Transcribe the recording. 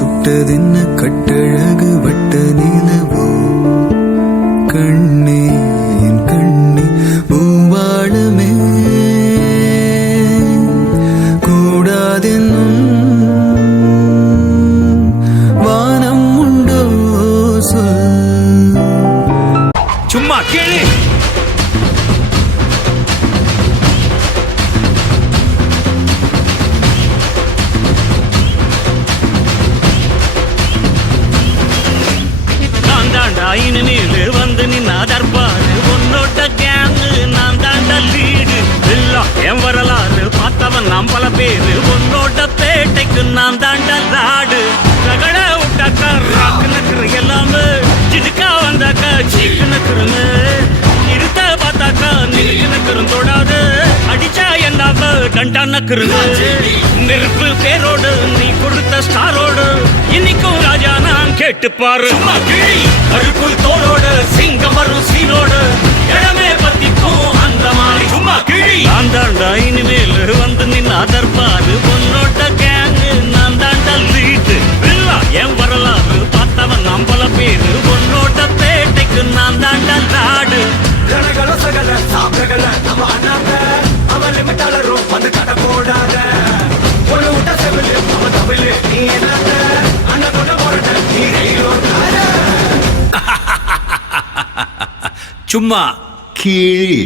சுட்டதென்ன கட்டழகு வட்ட நிலவோ கண்ணே என் கண்ணே பூவாளமே கூடாதென்னும் வானம் உண்டோ சொல். சும்மா கேளு. நீலு வந்து நின்னா தர்பாரு உன்னோட கேங்கு நான் தாண்ட லீடு எல்லாம் என் வரலாறு பார்த்தவன் நாம் பல பேரு உன்னோட பேட்டைக்கு நான் தாண்ட லாடு ரகட விட்டாக்கா ராக்கு நக்குற எல்லாமே சிடுக்கா வந்தாக்கா சீக்கு நக்குறங்க இருத்த பார்த்தாக்கா நிற்கு நக்குறும் தொடாது அடிச்சா என்னாவ டண்டா நக்குறங்க நெருப்பு பேரோடு நீ கொடுத்த ஸ்டாரோடு இன்னைக்கும் ராஜா நான் கேட்டு பாரு. அருக்குள் தோளோடு சிங்கம் வரும் சீனோடு இடமே பத்திக்கும் அந்த மாதிரி சும்மா கிழி. நான் தாண்டா இனிமேல் வந்து நின்னா தர்பாரு பொன்னோட்ட கேங்கு நான் தாண்டா லீட்டு இல்லா என் வரலாறு பார்த்தவன் நாம் பல பேரு பொன்னோட்ட பேட்டைக்கு நான் தாண்டா லாடு. ரணகள சகல சாப்பிடல நம்ம அண்ணாங்க அவன் லிமிட்டாளரும் வந்து கடை போடாத ஒரு விட்ட செவிலு அவன் தமிழ் நீ என்ன அண்ணன் கொண்ட போராட்ட நீ சும்மா கீழ்